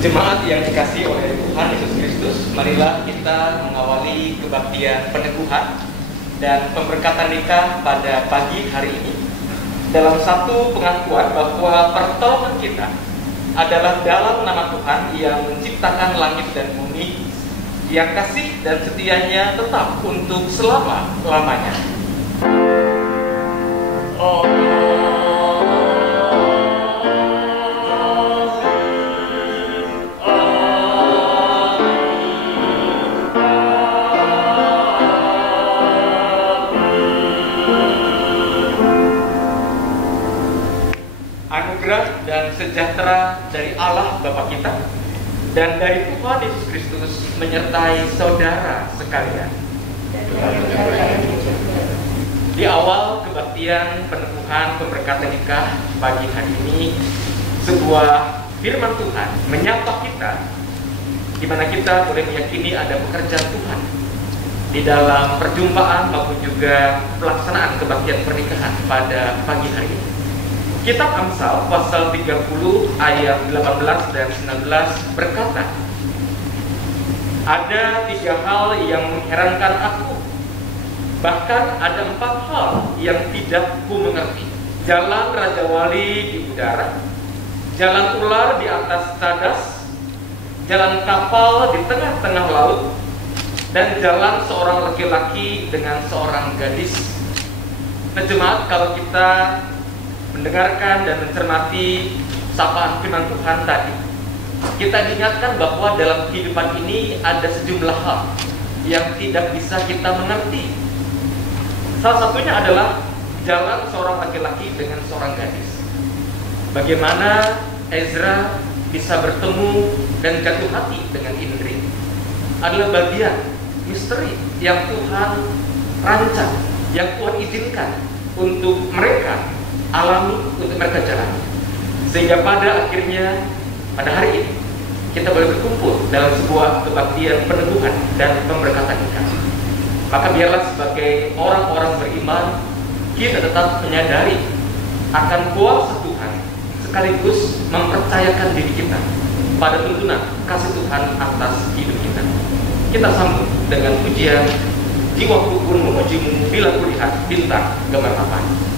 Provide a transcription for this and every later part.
Jemaat yang dikasihi oleh Tuhan Yesus Kristus, marilah kita mengawali kebaktian peneguhan dan pemberkatan nikah pada pagi hari ini dalam satu pengakuan bahwa pertolongan kita adalah dalam nama Tuhan yang menciptakan langit dan bumi, yang kasih dan setianya tetap untuk selama-lamanya. Anugerah dan sejahtera dari Allah Bapa kita dan dari Tuhan Yesus Kristus menyertai saudara sekalian. Di awal kebaktian peneguhan pemberkatan nikah pagi hari ini, sebuah firman Tuhan menyapa kita, di mana kita boleh meyakini ada pekerjaan Tuhan di dalam perjumpaan maupun juga pelaksanaan kebaktian pernikahan pada pagi hari ini. Kitab Amsal pasal 30 ayat 18 dan 19 berkata, "Ada 3 hal yang mengherankan aku, bahkan ada 4 hal yang tidak ku mengerti. Jalan Raja Wali di udara, jalan ular di atas cadas, jalan kapal di tengah-tengah laut, dan jalan seorang laki-laki dengan seorang gadis." Nah, jemaat, kalau kita mendengarkan dan mencermati sapaan firman Tuhan tadi, kita diingatkan bahwa dalam kehidupan ini ada sejumlah hal yang tidak bisa kita mengerti. Salah satunya adalah jalan seorang laki-laki dengan seorang gadis. Bagaimana Ezra bisa bertemu dan jatuh hati dengan Indri adalah bagian misteri yang Tuhan rancang, yang Tuhan izinkan untuk mereka alami, untuk mereka jalani, sehingga pada akhirnya pada hari ini kita boleh berkumpul dalam sebuah kebaktian peneguhan dan pemberkatan nikah. Maka biarlah sebagai orang-orang beriman kita tetap menyadari akan kuasa Tuhan, sekaligus mempercayakan diri kita pada tuntunan kasih Tuhan atas hidup kita. Kita sambung dengan pujian "Jiwaku pun memujimu bila kulihat bintang gemerlapan."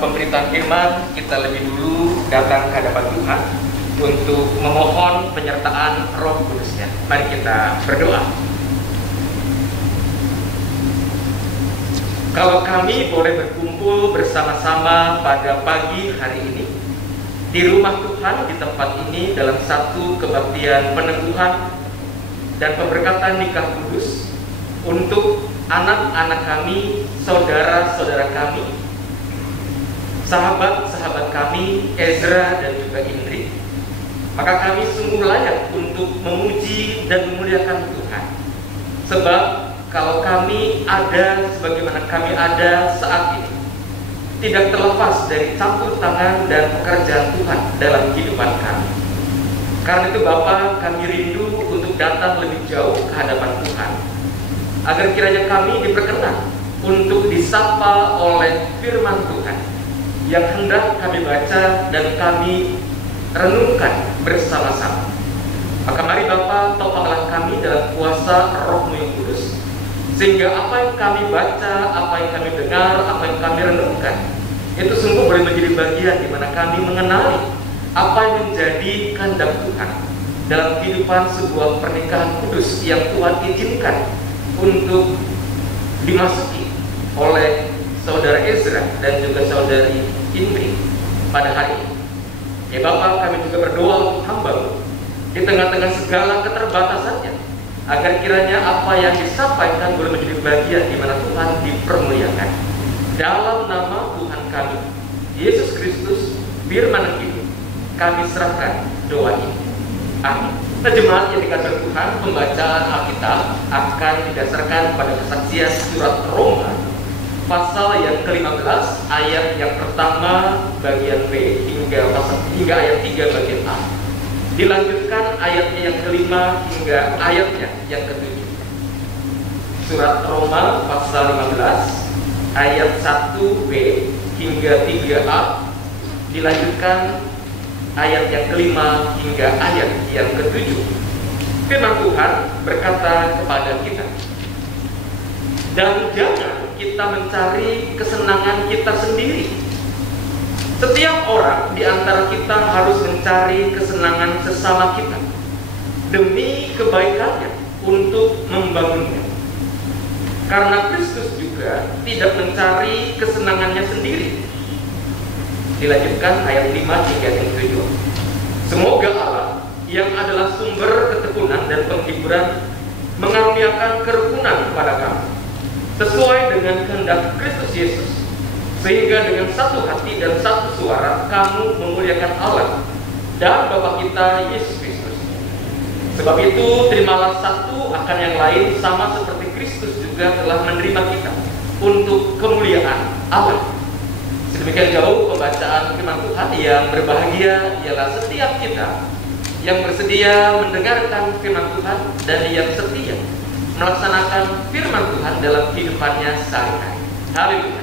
Pemberitaan firman, kita lebih dulu datang ke hadapan Tuhan untuk memohon penyertaan Roh Kudus-Nya. Mari kita berdoa. Kalau kami boleh berkumpul bersama-sama pada pagi hari ini di rumah Tuhan, di tempat ini, dalam satu kebaktian peneguhan dan pemberkatan nikah kudus untuk anak-anak kami, saudara-saudara kami, sahabat-sahabat kami, Ezra dan juga Indri, maka kami sungguh layak untuk memuji dan memuliakan Tuhan. Sebab kalau kami ada sebagaimana kami ada saat ini, tidak terlepas dari campur tangan dan pekerjaan Tuhan dalam kehidupan kami. Karena itu Bapa, kami rindu untuk datang lebih jauh ke hadapan Tuhan, agar kiranya kami diperkenan untuk disapa oleh firman Tuhan yang hendak kami baca dan kami renungkan bersama-sama. Maka mari Bapa, topanglah kami dalam kuasa Roh-Mu yang kudus, sehingga apa yang kami baca, apa yang kami dengar, apa yang kami renungkan, itu sungguh boleh menjadi bagian di mana kami mengenali apa yang menjadi kehendak Tuhan dalam kehidupan sebuah pernikahan kudus yang Tuhan izinkan untuk dimasuki oleh saudara Ezra dan juga saudari Indri pada hari ini. Ya Bapak, kami juga berdoa untuk hamba-Mu di tengah-tengah segala keterbatasannya, agar kiranya apa yang disampaikan boleh menjadi bagian di mana Tuhan dipermuliakan. Dalam nama Tuhan kami, Yesus Kristus, firman hidup, kami serahkan doa ini. Amin. Nah, jemaat yang dikasihi Tuhan, pembacaan Alkitab akan didasarkan pada kesaksian surat Roma pasal yang ke-15 ayat yang pertama bagian B hingga ayat 3 bagian A. Dilanjutkan ayatnya yang kelima hingga ayatnya yang ke-7. Surat Roma pasal 15 ayat 1b hingga 3a, dilanjutkan ayat yang kelima hingga ayat yang ke-7. Firman Tuhan berkata kepada kita, dan jangan kita mencari kesenangan kita sendiri. Setiap orang di antara kita harus mencari kesenangan sesama kita demi kebaikannya untuk membangunnya. Karena Kristus juga tidak mencari kesenangannya sendiri. Dilanjutkan ayat 5 hingga 7. Semoga Allah yang adalah sumber ketekunan dan penghiburan mengaruniakan kerukunan kepada kamu sesuai dengan kehendak Kristus Yesus, sehingga dengan satu hati dan satu suara kamu memuliakan Allah dan Bapa kita Yesus Kristus. Sebab itu terimalah satu akan yang lain, sama seperti Kristus juga telah menerima kita untuk kemuliaan Allah. Sedemikian jauh pembacaan firman Tuhan. Yang berbahagia ialah setiap kita yang bersedia mendengarkan firman Tuhan dan yang setia melaksanakan firman Tuhan dalam kehidupannya sehari-hari. Haleluya.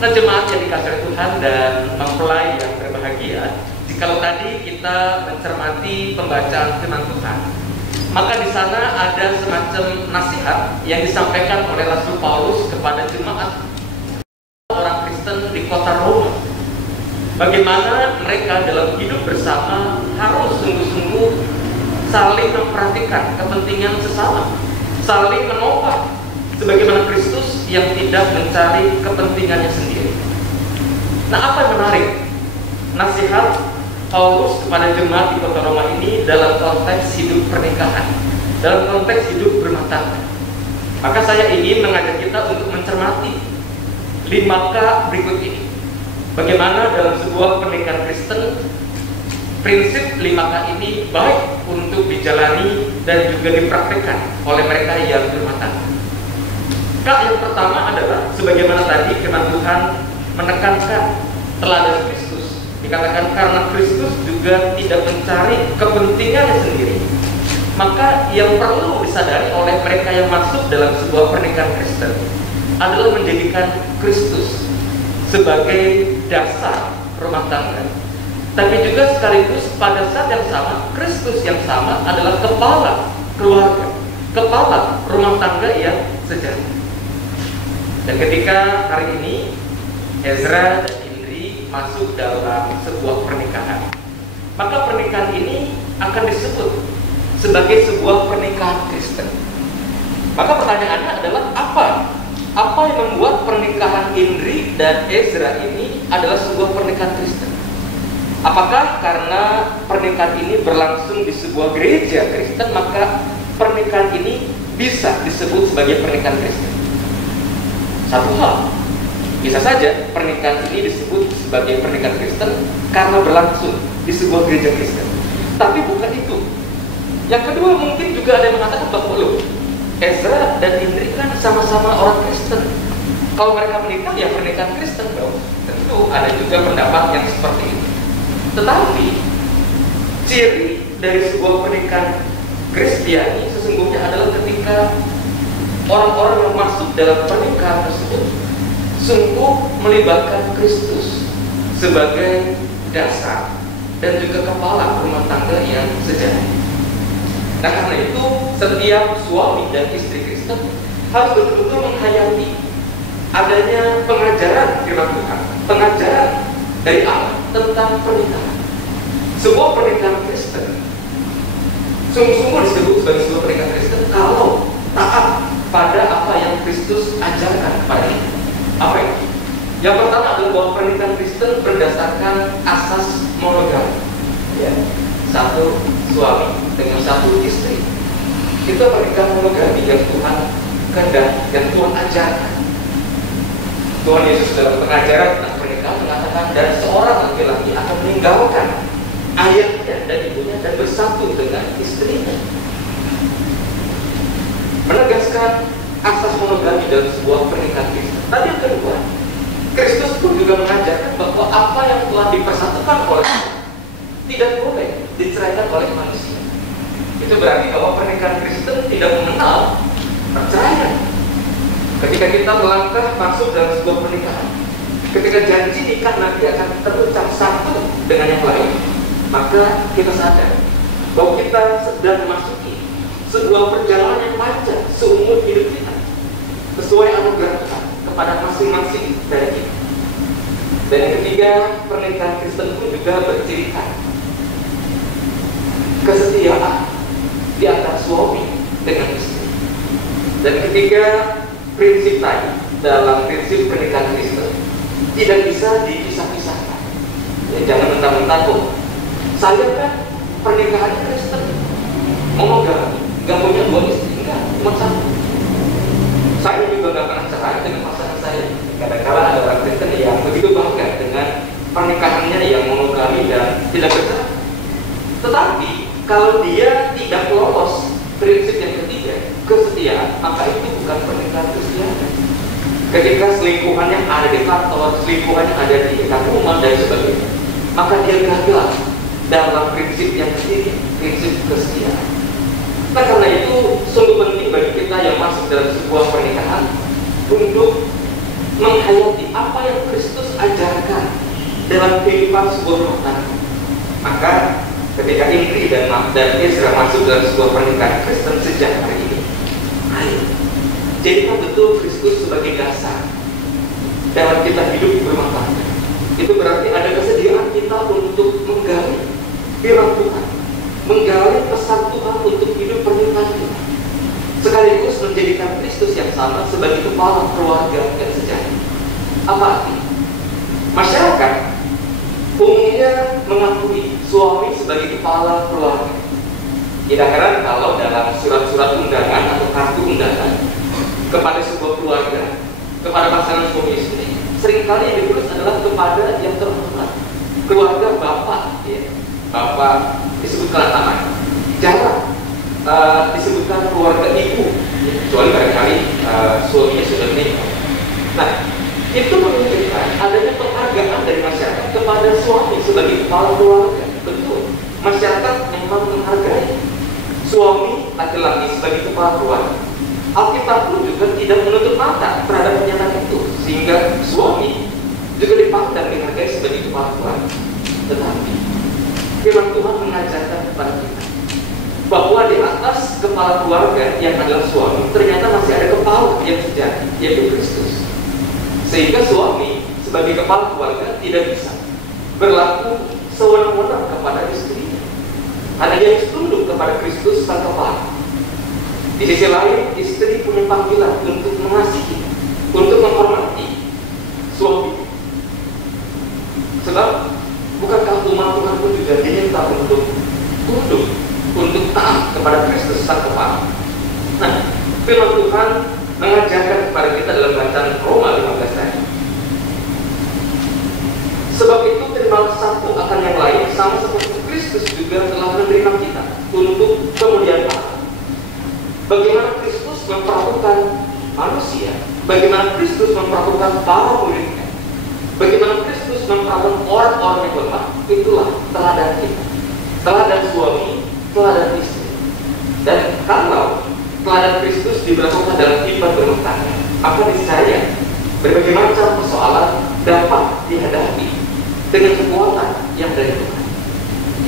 Nah, jemaat yang dikasihi Tuhan dan mempelai yang berbahagia, jikalau tadi kita mencermati pembacaan firman Tuhan, maka di sana ada semacam nasihat yang disampaikan oleh Rasul Paulus kepada jemaat orang Kristen di kota Roma. Bagaimana mereka dalam hidup bersama harus sungguh-sungguh saling memperhatikan kepentingan sesama, saling menopang, sebagaimana Kristus yang tidak mencari kepentingannya sendiri. Nah, apa yang menarik? Nasihat Paulus kepada jemaat di kota Roma ini dalam konteks hidup pernikahan, dalam konteks hidup berumah tangga. Maka saya ingin mengajak kita untuk mencermati 5K berikut ini. Bagaimana dalam sebuah pernikahan Kristen, prinsip 5K ini baik untuk dijalani dan juga dipraktekkan oleh mereka yang berumah tangga. K yang pertama adalah, sebagaimana tadi firman Tuhan menekankan teladan Kristus, dikatakan karena Kristus juga tidak mencari kepentingannya sendiri. Maka yang perlu disadari oleh mereka yang masuk dalam sebuah pernikahan Kristen adalah menjadikan Kristus sebagai dasar rumah tangga, tapi juga sekaligus pada saat yang sama Kristus yang sama adalah kepala keluarga, kepala rumah tangga yang sejati. Dan ketika hari ini Ezra dan Indri masuk dalam sebuah pernikahan, maka pernikahan ini akan disebut sebagai sebuah pernikahan Kristen. Maka pertanyaannya adalah apa yang membuat pernikahan Indri dan Ezra ini adalah sebuah pernikahan Kristen? Apakah karena pernikahan ini berlangsung di sebuah gereja Kristen maka pernikahan ini bisa disebut sebagai pernikahan Kristen? Satu hal, bisa saja pernikahan ini disebut sebagai pernikahan Kristen karena berlangsung di sebuah gereja Kristen. Tapi bukan itu. Yang kedua, mungkin juga ada yang mengatakan bahwa Ezra dan Indri kan sama-sama orang Kristen. Kalau mereka menikah, ya pernikahan Kristen dong. Tentu ada juga pendapat yang seperti itu. Tetapi ciri dari sebuah pernikahan Kristiani sesungguhnya adalah ketika orang-orang yang masuk dalam pernikahan tersebut sungguh melibatkan Kristus sebagai dasar dan juga kepala rumah tangga yang sejati. Nah, karena itu setiap suami dan istri Kristen harus betul-betul menghayati adanya pengajaran firman Tuhan, pengajaran dari Allah tentang pernikahan. Sebuah pernikahan Kristen sungguh-sungguh disebut sebagai sebuah pernikahan Kristen kalau taat pada apa yang Kristus ajarkan pada kita. Apa itu? Yang pertama adalah bahwa pernikahan Kristen berdasarkan asas monogami, ya, satu suami dengan satu istri. Itu pernikahan monogami yang Tuhan kehendaki, yang Tuhan ajarkan. Tuhan Yesus dalam pengajaran tentang pernikahan mengatakan, dan seorang laki-laki akan meninggalkan ayahnya dan ibunya dan bersatu dengan istrinya. Menegaskan asas monogami dalam sebuah pernikahan Kristen. Tadi yang kedua, Kristus pun juga mengajarkan bahwa apa yang telah dipersatukan oleh Allah tidak boleh diceraikan oleh manusia. Itu berarti bahwa pernikahan Kristen tidak mengenal perceraian. Ketika kita melangkah masuk dalam sebuah pernikahan, ketika janji nikah nanti akan terucap satu dengan yang lain, maka kita sadar bahwa kita sedang memasuki sebuah perjalanan yang panjang seumur hidup kita, sesuai anugerah Tuhan kepada masing-masing dari kita. Dan yang ketiga, pernikahan Kristen pun juga bercirikan kesetiaan di antara suami dengan istri. Dan ketiga, prinsip tadi dalam prinsip pernikahan Kristen tidak bisa dipisah-pisahkan. Ya, jangan mentang-mentang kok saya kan pernikahan Kristen monogami, nggak punya dua istri, enggak, cuma satu. Saya juga nggak pernah cerai dengan pasangan saya. Kadang-kadang ada orang Kristen yang begitu bangga dengan pernikahannya yang monogami dan tidak bercerai. Tetapi kalau dia tidak lolos prinsip yang ketiga, kesetiaan, maka itu bukan pernikahan Kristiani. Ketika selingkuhannya ada di kantor, selingkuhannya ada di dekat rumah dan sebagainya, maka dia gagal dalam prinsip yang ketiga, prinsip kesetiaan. Nah, karena itu sungguh penting bagi kita yang masuk dalam sebuah pernikahan untuk menghayati apa yang Kristus ajarkan dalam kehidupan sebuah rumah tangga. Maka ketika Indri dan Ezra masuk dalam sebuah pernikahan Kristen sejak hari ini, ayo jadikan betul Kristus sebagai dasar dalam kita hidup berumah tangga. Itu berarti ada kesediaan kita untuk menggali firman Tuhan, menggali pesan Tuhan untuk hidup pernikahan kita, sekaligus menjadikan Kristus yang sama sebagai kepala keluarga yang sejati. Apa artinya? Masyarakat umumnya mengakui suami sebagai kepala keluarga. Tidak heran kalau dalam surat-surat undangan atau kartu undangan kepada sebuah keluarga, kepada pasangan suami istri, seringkali yang ditulis adalah kepada yang terhormat, keluarga bapak, ya. Bapak disebutkan anak, jarang disebutkan keluarga ibu, ya. Kecuali barangkali suaminya sudah menikah. Nah, itu menunjukkan adanya penghargaan dari masyarakat kepada suami sebagai kepala keluarga. Betul, masyarakat memang menghargai suami laki-laki sebagai kepala keluarga. Alkitab pun juga tidak menutup mata terhadap kenyataan itu, sehingga suami juga dipandang dihargai sebagai kepala keluarga. Tetapi firman Tuhan mengajarkan kepada kita bahwa di atas kepala keluarga yang adalah suami, ternyata masih ada kepala yang sejati, yaitu Kristus. Sehingga suami sebagai kepala keluarga tidak bisa berlaku sewenang-wenang kepada istrinya, karena dia harus tunduk kepada Kristus sang kepala. Di sisi lain, istri punya panggilan untuk mengasihi, untuk menghormati suami. Sebab bukankah umat Tuhan pun juga diminta untuk tunduk, untuk taat kepada Kristus sang kepala. Nah, firman Tuhan mengajarkan kepada kita dalam bacaan Roma 15 tadi. Sebab itu terimalah satu akan yang lain, sama seperti Kristus juga telah menerima kita untuk kemuliaan Allah. Bagaimana Kristus memperlakukan manusia, bagaimana Kristus memperlakukan para muridnya, bagaimana Kristus memperlakukan orang-orang yang lemah, itulah teladan kita, teladan diberlakukan dalam kehidupan berumah tangga, maka niscaya berbagai macam persoalan dapat dihadapi dengan kekuatan yang dari Tuhan.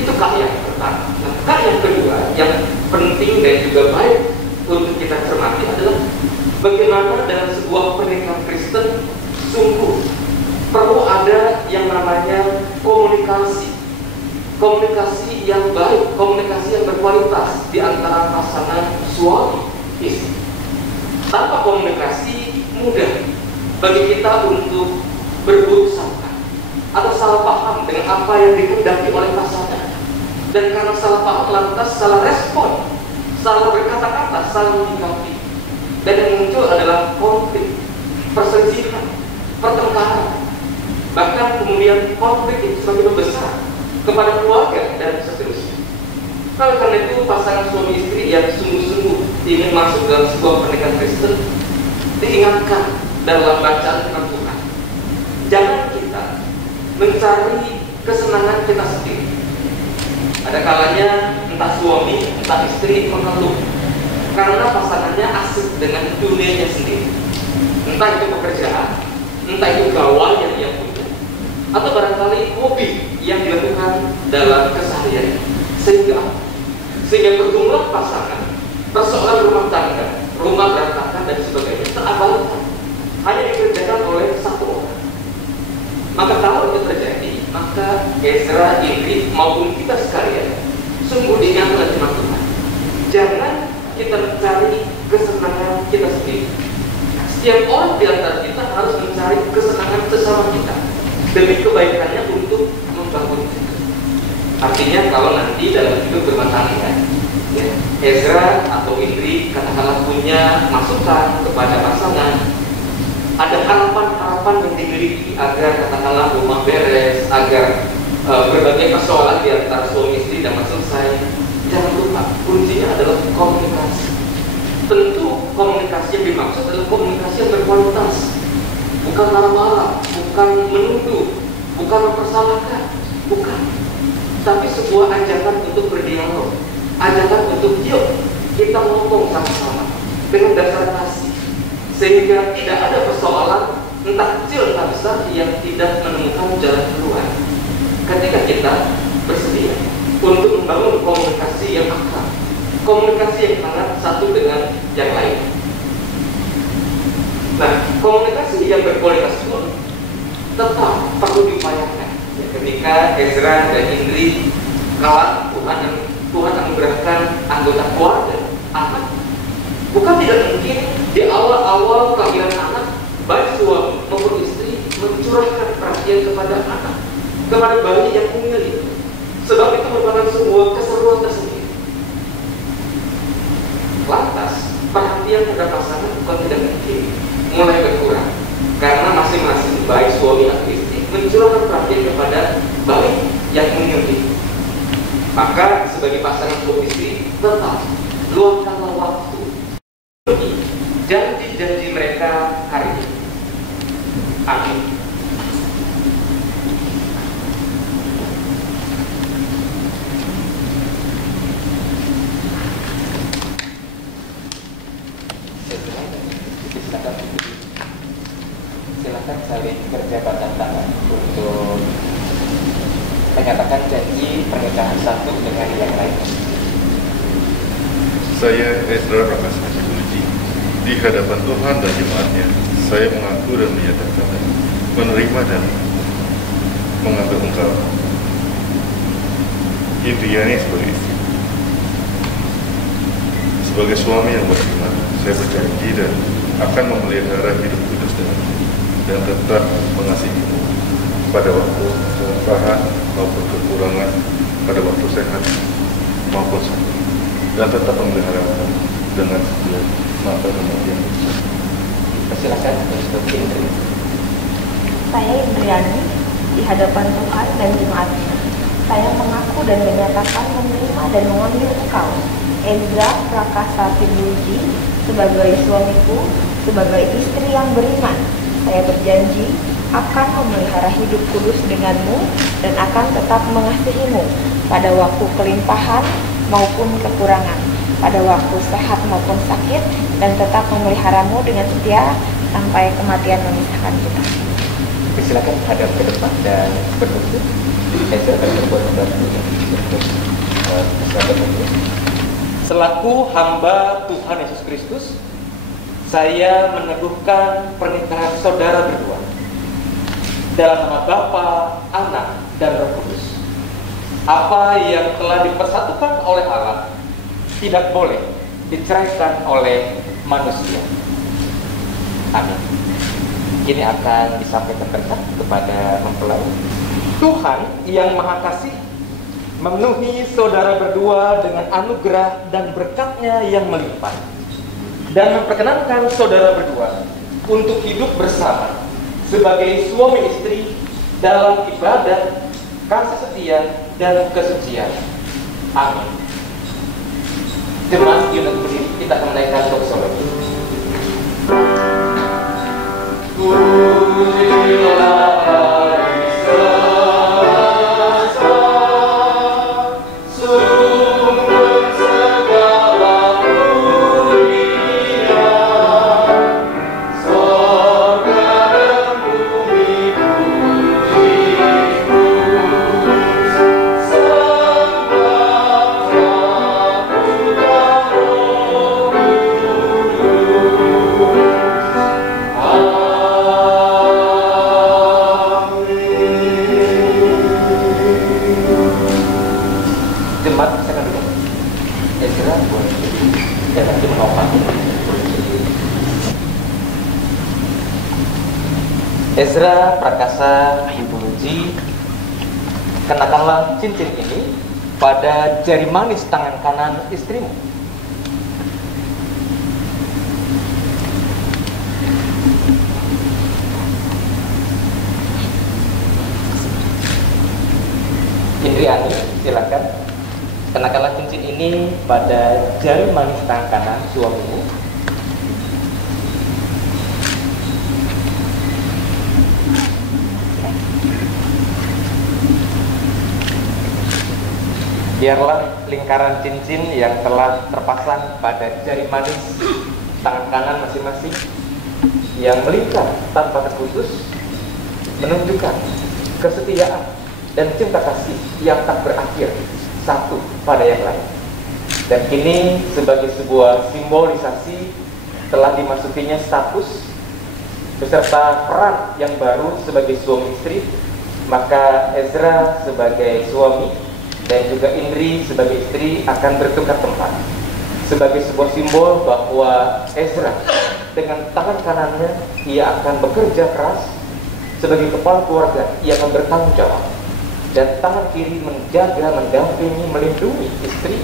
Itu kak yang pertama. Nah, kak yang kedua yang penting dan juga baik untuk kita cermati adalah bagaimana dalam sebuah pernikahan Kristen sungguh perlu ada yang namanya komunikasi. Komunikasi yang baik, komunikasi yang berkualitas di antara pasangan suami istri. Tanpa komunikasi mudah bagi kita untuk berburuk sangka atau salah paham dengan apa yang dikehendaki oleh pasangan. Dan karena salah paham lantas salah respon, salah berkata-kata, salah menyikapi. Dan yang muncul adalah konflik, perselisihan, pertengkaran. Bahkan kemudian konflik itu semakin membesar kepada keluarga dan seterusnya. Karena itu pasangan suami istri yang sungguh-sungguh ingin masuk dalam sebuah pernikahan Kristen diingatkan dalam bacaan firman Tuhan. Jangan kita mencari kesenangan kita sendiri. Ada kalanya entah suami, entah istri mengeluh karena pasangannya asik dengan dunianya sendiri. Entah itu pekerjaan, entah itu gawai yang ia punya, atau barangkali hobi yang dilakukan dalam keseharian. Sehingga berjumlah pasangan, persoalan rumah tangga, rumah berantakan dan sebagainya terabaikan, hanya dikerjakan oleh satu orang. Maka kalau itu terjadi, maka Ezra, Indri maupun kita sekalian sungguh diingatkan oleh firman Tuhan. Jangan kita mencari kesenangan kita sendiri. Setiap orang di antara kita harus mencari kesenangan sesama kita demi kebaikannya untuk membangun kita. Artinya kalau nanti dalam hidup berumah tangga, ya, Ezra atau Indri katakanlah punya masukan kepada pasangan, ada harapan-harapan yang dimiliki agar katakanlah rumah beres, agar berbagai persoalan di antara suami istri dapat selesai. Jangan lupa, kuncinya adalah komunikasi. Tentu komunikasi yang dimaksud adalah komunikasi yang berkualitas, bukan marah-marah, bukan menuduh, bukan mempersalahkan, bukan. Tapi sebuah ajakan untuk berdialog, ajakan untuk yuk kita ngomong sama-sama dengan dasar kasih, sehingga tidak ada persoalan entah kecil entah besar yang tidak menemukan jalan keluar. Ketika kita bersedia untuk membangun komunikasi yang akrab, komunikasi yang hangat satu dengan yang lain. Nah, komunikasi yang berkualitas pun tetap perlu diupayakan. Ketika Ezra dan Indri kalah, Tuhan anugerahkan anggota keluarga, anak. Bukan tidak mungkin di awal-awal kelahiran anak, baik suami maupun istri mencurahkan perhatian kepada anak, kepada bayi yang mungil itu. Sebab itu merupakan sebuah keseruan tersendiri. Lantas, perhatian terhadap pasangan bukan tidak mungkin mulai berkurang karena masing-masing baik suami atau istri mencurahkan perhatian kepada bayi yang mungil itu. Maka sebagai pasangan suami istri tetap luangkanlah waktu janji-janji mereka hari ini. Amin. Silakan saling berjabatan tangan untuk menyatakan janji pernikahan satu dengan yang lain. Saya Ezra Prakasa Cibuji, di hadapan Tuhan dan jemaatnya, saya mengaku dan menyatakan menerima dan mengambil engkau, Indriani sebagai istri. Sebagai suami yang beriman, saya berjanji dan akan memelihara hidup kudus dan tetap mengasihimu pada waktu kelimpahan maupun kekurangan, pada waktu sehat maupun sakit, dan tetap memelihara dengan setia sampai kemudian. Silakan untuk Indri. Saya Indriani, di hadapan Tuhan dan jemaatnya, saya mengaku dan menyatakan menerima dan mengambil engkau, Ezra Prakasa Cibuji, sebagai suamiku, sebagai istri yang beriman. Saya berjanji akan memelihara hidup kudus denganmu dan akan tetap mengasihimu pada waktu kelimpahan maupun kekurangan, pada waktu sehat maupun sakit, dan tetap memeliharamu dengan setia sampai kematian memisahkan kita. Silakan hadap ke depan dan berlutut. Ezra akan berbuat membantu untuk berlutut. Selaku hamba Tuhan Yesus Kristus, saya meneguhkan pernikahan saudara berdua dalam nama Bapa, Anak, dan Roh Kudus. Apa yang telah dipersatukan oleh Allah tidak boleh diceraikan oleh manusia. Amin. Kini akan disampaikan berkat kepada mempelai. Tuhan yang Maha Kasih memenuhi saudara berdua dengan anugerah dan berkat-Nya yang melimpah, dan memperkenankan saudara berdua untuk hidup bersama sebagai suami istri dalam ibadat, kasih setia, dan kesucian. Amin. Jemaat Yunus berdiri, kita akan menaikkan doksologi. Ezra Prakasa Ibuji, kenakanlah cincin ini pada jari manis tangan kanan istrimu. Indriani, silakan. Kenakanlah cincin ini pada jari manis tangan kanan suamimu. Biarlah lingkaran cincin yang telah terpasang pada jari manis tangan kanan masing-masing yang melingkar tanpa terputus menunjukkan kesetiaan dan cinta kasih yang tak berakhir satu pada yang lain. Dan kini sebagai sebuah simbolisasi telah dimasukinya status beserta peran yang baru sebagai suami istri, maka Ezra sebagai suami dan juga Indri sebagai istri akan bertukar tempat sebagai sebuah simbol bahwa Ezra dengan tangan kanannya ia akan bekerja keras sebagai kepala keluarga, ia akan bertanggung jawab, dan tangan kiri menjaga, mendampingi, melindungi istri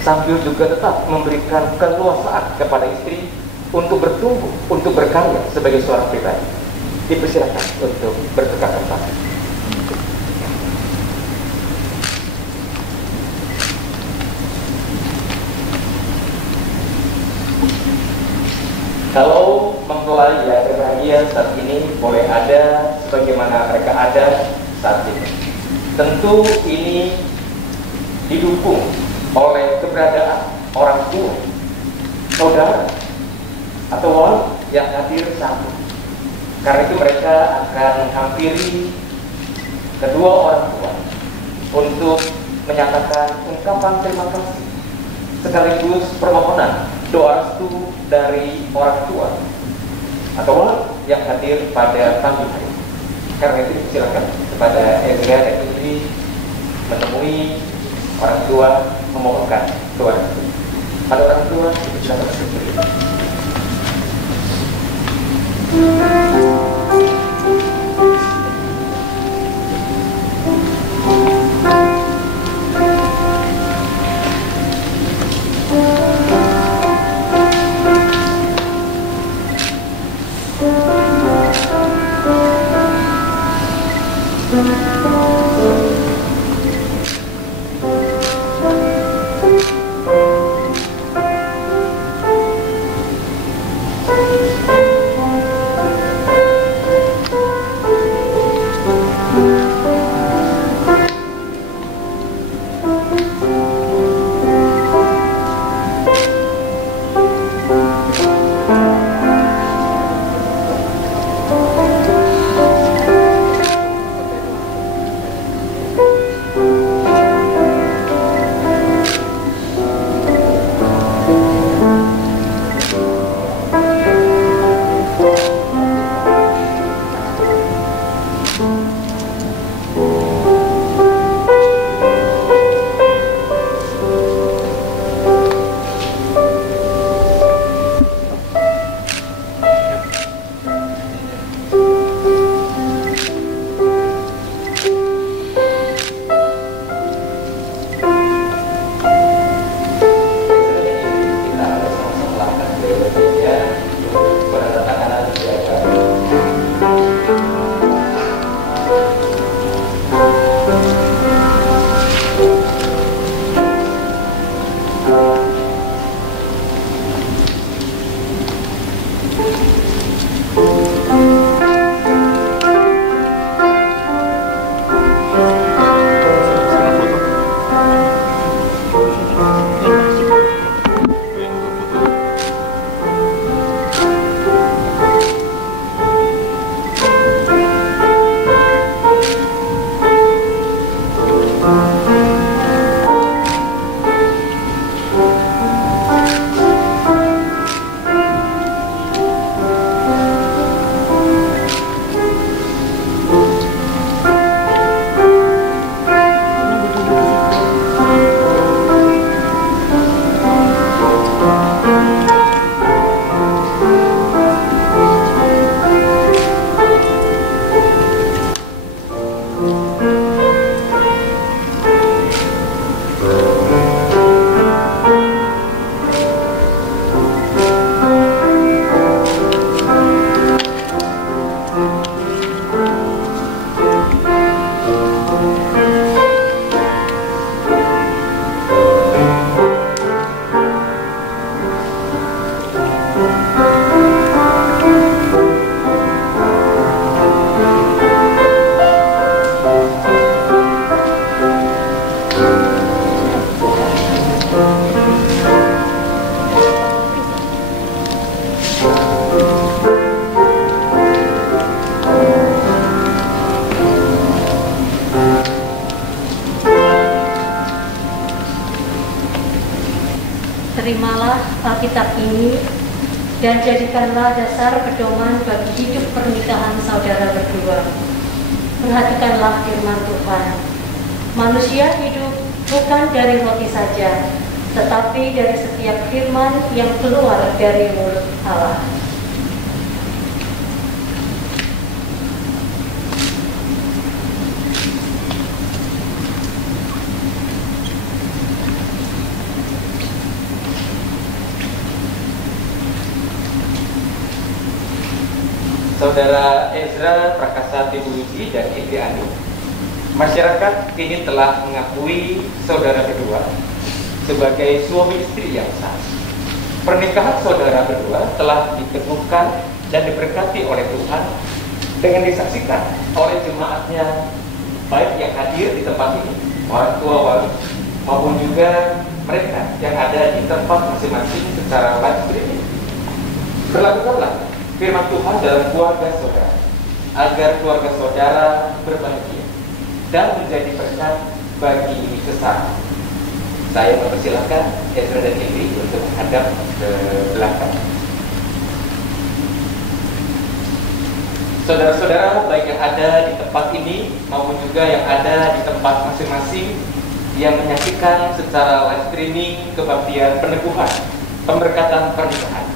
sambil juga tetap memberikan keleluasaan kepada istri untuk bertumbuh, untuk berkarya sebagai seorang pribadi. Dipersilakan untuk bertukar tempat. Kalau mempelai yang berbahagia saat ini boleh ada sebagaimana mereka ada saat ini. Tentu ini didukung oleh keberadaan orang tua, saudara, atau orang yang hadir saat ini. Karena itu mereka akan menghampiri kedua orang tua untuk menyatakan ungkapan terima kasih sekaligus permohonan doa restu dari orang tua atau orang yang hadir pada pagi hari. Karena itu silakan kepada Ezra dan Indri menemui orang tua memohonkan doa restu. Pada orang tua silakan berdiri. Terimalah Alkitab ini dan jadikanlah dasar pedoman bagi hidup pernikahan saudara berdua. Perhatikanlah firman Tuhan. Manusia hidup bukan dari roti saja, tetapi dari setiap firman yang keluar dari mulut Allah. Saudara Ezra Prakasa Tibuluji dan Indri Anu, masyarakat ini telah mengakui saudara berdua sebagai suami istri yang sah. Pernikahan saudara berdua telah diteguhkan dan diberkati oleh Tuhan dengan disaksikan oleh jemaatnya, baik yang hadir di tempat ini, orang tua wali, maupun juga mereka yang ada di tempat masing-masing secara live streaming. Berlakukanlah firman Tuhan dalam keluarga saudara, agar keluarga saudara berbahagia dan menjadi berkat bagi sesama. Saya mempersilahkan Ezra dan Indri untuk menghadap ke belakang. Saudara-saudara baik yang ada di tempat ini maupun juga yang ada di tempat masing-masing yang menyaksikan secara live streaming kebaktian peneguhan pemberkatan pernikahan.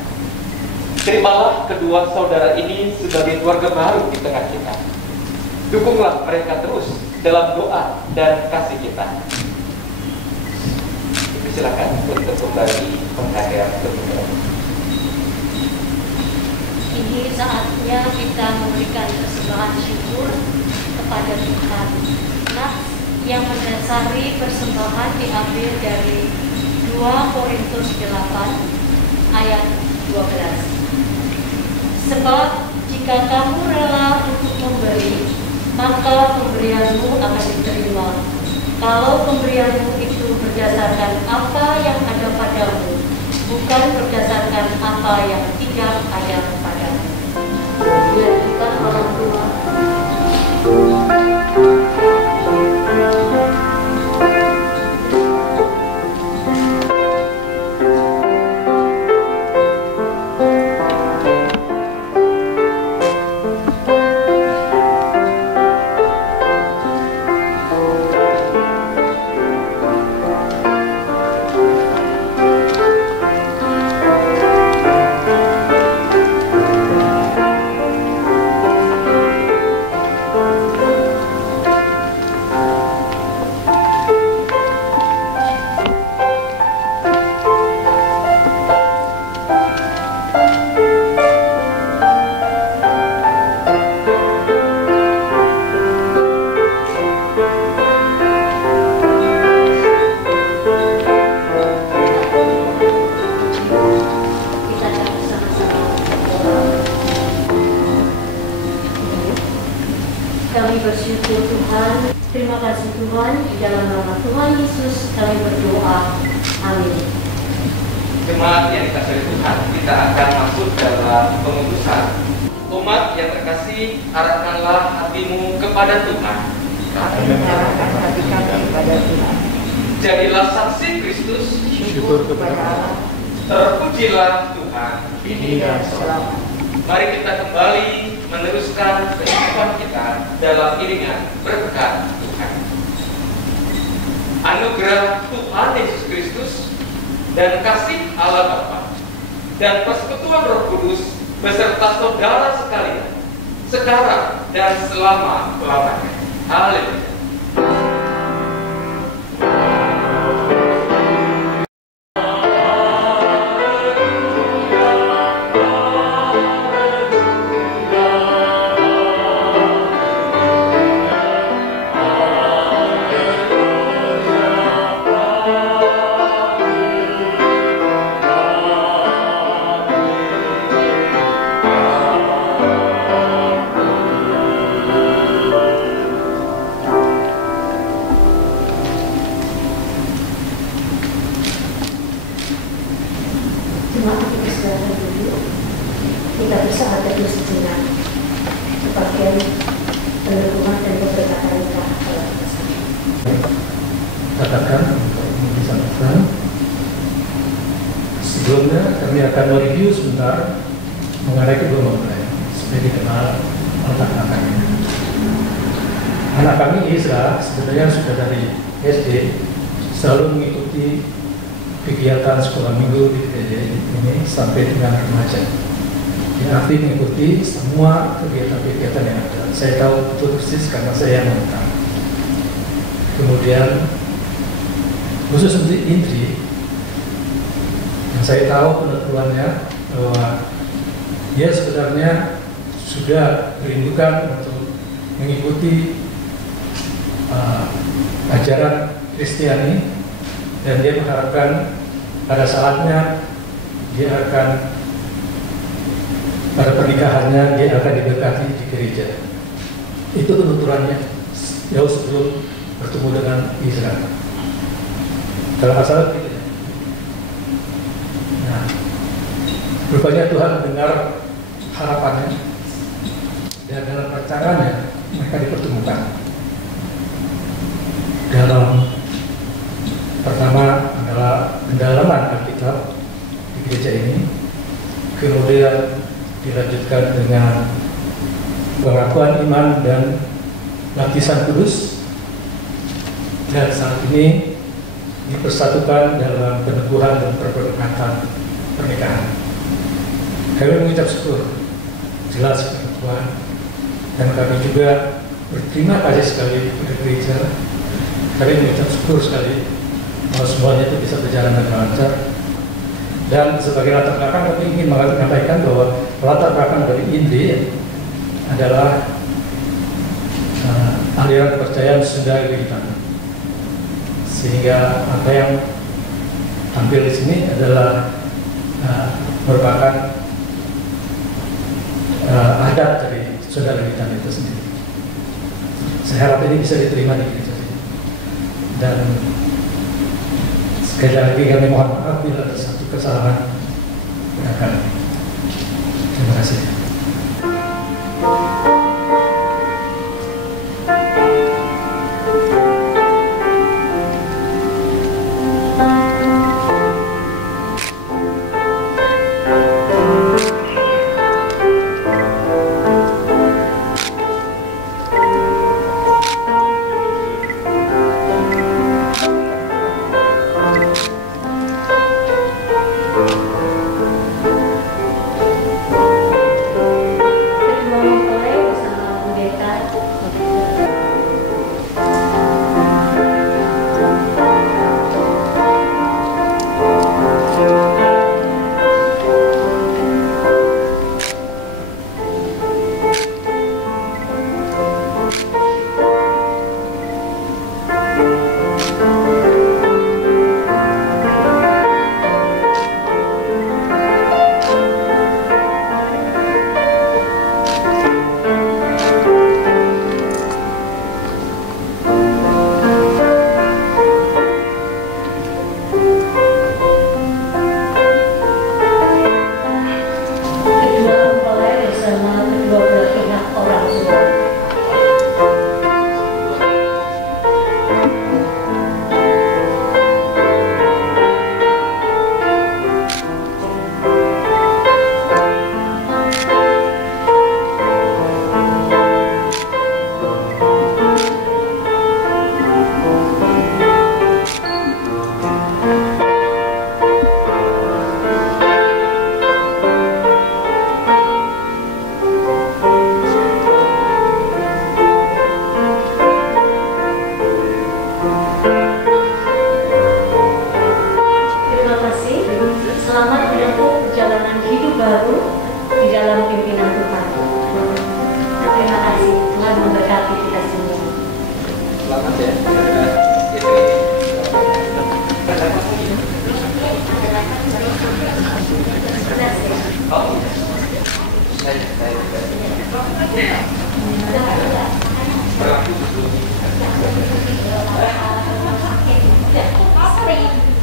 Terimalah kedua saudara ini sebagai keluarga baru di tengah kita. Dukunglah mereka terus dalam doa dan kasih kita. Silakan untuk kembali menghadap ke belakang. Ini saatnya kita memberikan persembahan syukur kepada Tuhan. Nah, yang mendasari persembahan diambil dari 2 Korintus 8 ayat 12. Sebab jika kamu rela untuk memberi, maka pemberianmu akan diterima. Kalau pemberianmu itu berdasarkan apa yang ada padamu, bukan berdasarkan apa yang tidak ada padamu. Dilanjutkan orang tua. Kami bersyukur Tuhan, terima kasih Tuhan, di dalam nama Tuhan Yesus kami berdoa, amin. Jemaat yang dikasihi Tuhan, kita akan masuk dalam pengutusan. Umat yang terkasih, arahkanlah hatimu kepada Tuhan. Arahkan hati kami kepada Tuhan. Jadilah saksi Kristus, Syukur kepada Allah. terpujilah Tuhan. Ini dan selamat. Mari kita kembali meneruskan kehidupan kita dalam iringan berkat Tuhan. Anugerah Tuhan Yesus Kristus dan kasih Allah Bapa dan persekutuan Roh Kudus beserta saudara sekalian sekarang dan selama-lamanya. Haleluya. sebelumnya kami akan mereview sebentar mengenai kedua mempelai supaya dikenal latar belakangnya. Anak kami Isra sebenarnya sudah dari SD selalu mengikuti kegiatan sekolah minggu di gereja ini sampai dengan remaja. Dia aktif mengikuti semua kegiatan-kegiatan yang ada. Saya tahu betul persis karena saya yang menentang. Kemudian khusus untuk Indri, yang saya tahu penentuannya bahwa dia sebenarnya sudah merindukan untuk mengikuti ajaran Kristiani, dan dia mengharapkan pada saatnya dia akan, pada pernikahannya dia akan diberkati di gereja. Itu penuturannya jauh sebelum bertemu dengan Israel. Kalau nggak salah gitu. Nah, rupanya Tuhan mendengar harapannya, dan dalam rancangannya mereka dipertemukan. Dalam pertama adalah pendalaman Alkitab di gereja ini, kemudian dilanjutkan dengan pengakuan iman dan baptisan kudus, dan saat ini dipersatukan dalam peneguhan dan perberkatan pernikahan. Kami mengucap syukur jelas kepada Tuhan, dan kami juga berterima kasih sekali kepada gereja. Kami mengucap syukur sekali bahwa semuanya itu bisa berjalan dengan lancar. Dan sebagai latar belakang kami ingin menyampaikan bahwa latar belakang dari Indri adalah aliran kepercayaan Sunda Wiwitan. Sehingga apa yang tampil di sini adalah merupakan adat dari Sunda Wiwitan itu sendiri. Saya harap ini bisa diterima di gereja ini. Dan sekali lagi kami mohon maaf bila ada satu kesalahan pada kami. Terima kasih.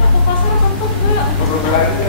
Aku pasar